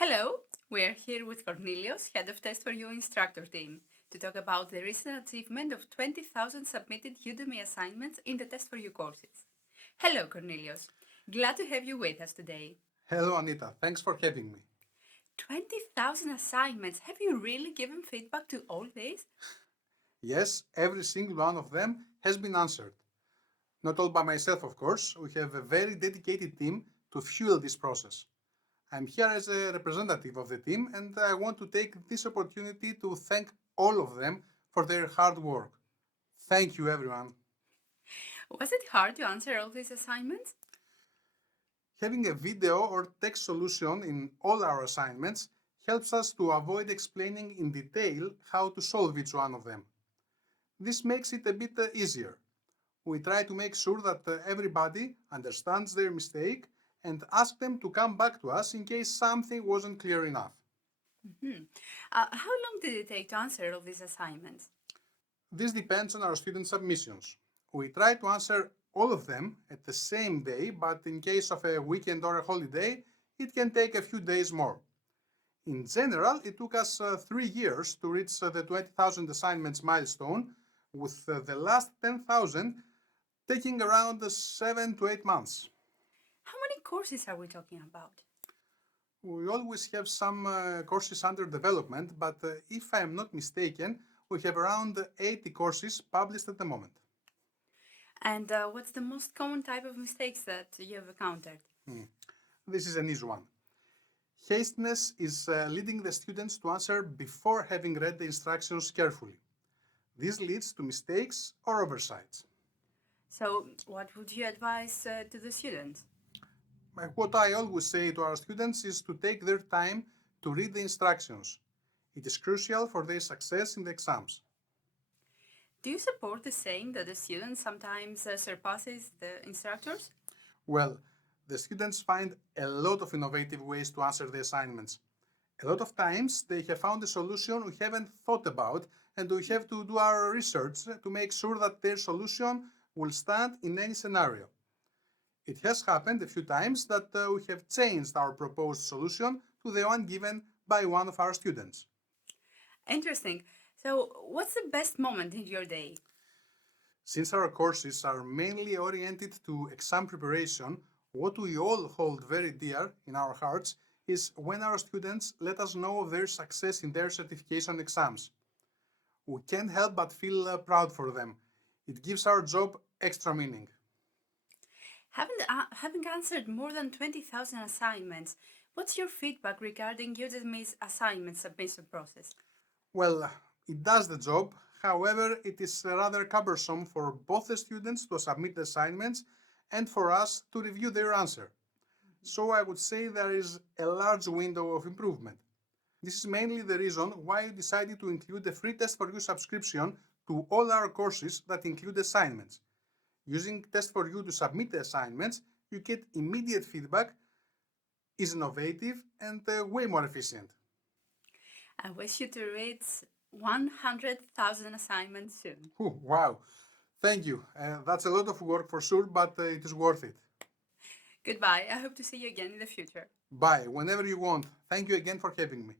Hello, we are here with Kornilios, Head of Test for You Instructor Team, to talk about the recent achievement of 20,000 submitted Udemy assignments in the Test for You courses. Hello, Kornilios. Glad to have you with us today. Hello, Anita. Thanks for having me. 20,000 assignments. Have you really given feedback to all these? Yes, every single one of them has been answered. Not all by myself, of course. We have a very dedicated team to fuel this process. I'm here as a representative of the team, and I want to take this opportunity to thank all of them for their hard work. Thank you, everyone. Was it hard to answer all these assignments? Having a video or text solution in all our assignments helps us to avoid explaining in detail how to solve each one of them. This makes it a bit easier. We try to make sure that everybody understands their mistake and ask them to come back to us in case something wasn't clear enough. Mm-hmm. How long did it take to answer all these assignments? This depends on our student submissions. We try to answer all of them at the same day, but in case of a weekend or a holiday, it can take a few days more. In general, it took us 3 years to reach the 20,000 assignments milestone, with the last 10,000 taking around 7 to 8 months. How many courses are we talking about? We always have some courses under development, but if I am not mistaken, we have around 80 courses published at the moment. And what's the most common type of mistakes that you have encountered? This is an easy one. Hastiness is leading the students to answer before having read the instructions carefully. This leads to mistakes or oversights. So, what would you advise to the students? What I always say to our students is to take their time to read the instructions. It is crucial for their success in the exams. Do you support the saying that the student sometimes surpasses the instructors? Well, the students find a lot of innovative ways to answer the assignments. A lot of times they have found a solution we haven't thought about, and we have to do our research to make sure that their solution will stand in any scenario. It has happened a few times that we have changed our proposed solution to the one given by one of our students. Interesting. So, what's the best moment in your day? Since our courses are mainly oriented to exam preparation, what we all hold very dear in our hearts is when our students let us know of their success in their certification exams. We can't help but feel proud for them. It gives our job extra meaning. Having answered more than 20,000 assignments, what's your feedback regarding Udemy's assignment submission process? Well, it does the job. However, it is rather cumbersome for both the students to submit the assignments and for us to review their answer. So I would say there is a large window of improvement. This is mainly the reason why I decided to include a free Test for You subscription to all our courses that include assignments. Using Test for You to submit the assignments, you get immediate feedback, is innovative, and way more efficient. I wish you to reach 100,000 assignments soon. Wow, thank you. That's a lot of work for sure, but it is worth it. Goodbye. I hope to see you again in the future. Bye, whenever you want. Thank you again for having me.